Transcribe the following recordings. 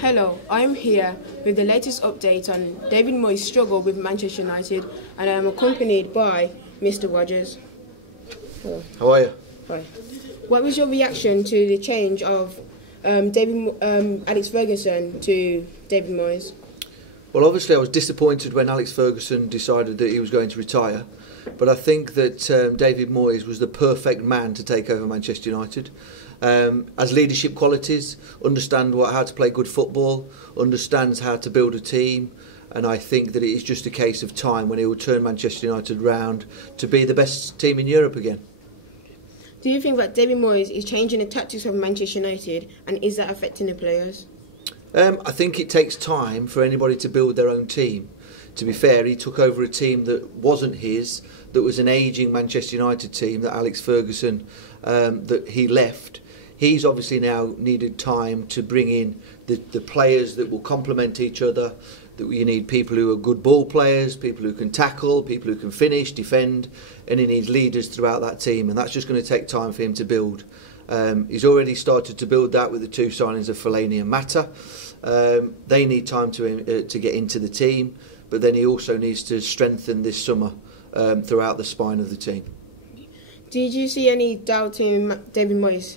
Hello, I'm here with the latest update on David Moyes' struggle with Manchester United, and I am accompanied by Mr. Rogers. Hello. How are you? Hi. What was your reaction to the change of Alex Ferguson to David Moyes? Well, obviously I was disappointed when Alex Ferguson decided that he was going to retire, but I think that David Moyes was the perfect man to take over Manchester United. Has leadership qualities, understands how to play good football, understands how to build a team, and I think that it is just a case of time when he will turn Manchester United round to be the best team in Europe again. Do you think that David Moyes is changing the tactics of Manchester United, and is that affecting the players? I think it takes time for anybody to build their own team. To be fair, he took over a team that wasn't his, that was an ageing Manchester United team that Alex Ferguson that he left. He's obviously now needed time to bring in the players that will complement each other. That you need people who are good ball players, people who can tackle, people who can finish, defend, and he needs leaders throughout that team, and that's just going to take time for him to build. He's already started to build that with the two signings of Fellaini and Mata. They need time to get into the team, but then he also needs to strengthen this summer throughout the spine of the team. Did you see any doubt in David Moyes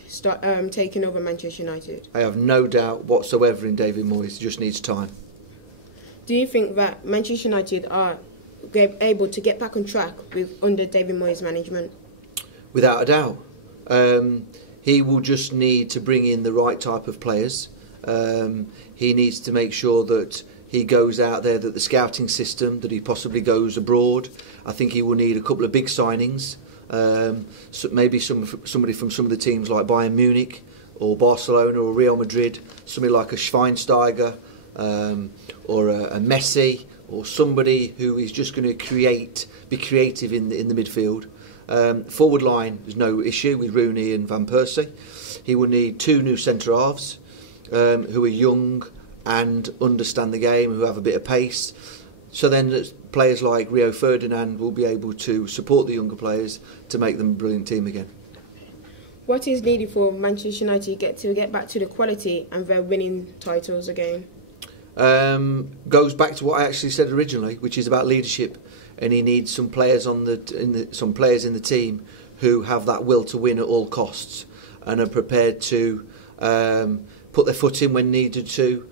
taking over Manchester United? I have no doubt whatsoever in David Moyes. He just needs time. Do you think that Manchester United are able to get back on track under David Moyes' management? Without a doubt. He will just need to bring in the right type of players. He needs to make sure that he goes out there, that the scouting system, that he possibly goes abroad. I think he will need a couple of big signings. So maybe somebody from some of the teams like Bayern Munich or Barcelona or Real Madrid, somebody like a Schweinsteiger or a Messi, or somebody who is just going to be creative in the midfield. Forward line, there's no issue with Rooney and Van Persie. He will need two new centre halves who are young and understand the game, who have a bit of pace. So then players like Rio Ferdinand will be able to support the younger players to make them a brilliant team again. What is needed for Manchester United to get back to the quality and their winning titles again? Goes back to what I actually said originally, which is about leadership, and he needs some players some players in the team who have that will to win at all costs and are prepared to put their foot in when needed to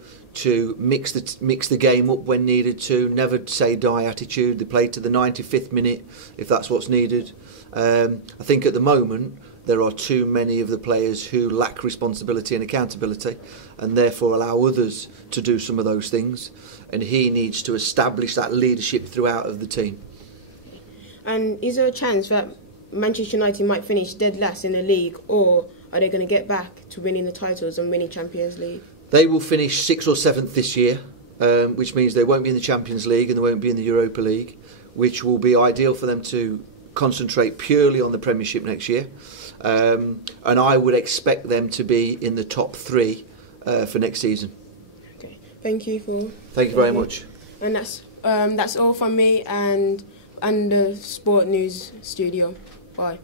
mix the game up when needed to, never say die attitude. They play to the 95th minute if that's what's needed. I think at the moment there are too many of the players who lack responsibility and accountability, and therefore allow others to do some of those things, and he needs to establish that leadership throughout of the team. And is there a chance that Manchester United might finish dead last in the league, or are they going to get back to winning the titles and winning Champions League? They will finish 6th or 7th this year, which means they won't be in the Champions League and they won't be in the Europa League, which will be ideal for them to concentrate purely on the Premiership next year. And I would expect them to be in the top 3 for next season. Okay, thank you very much. And that's all from me and the Sport News studio. Bye.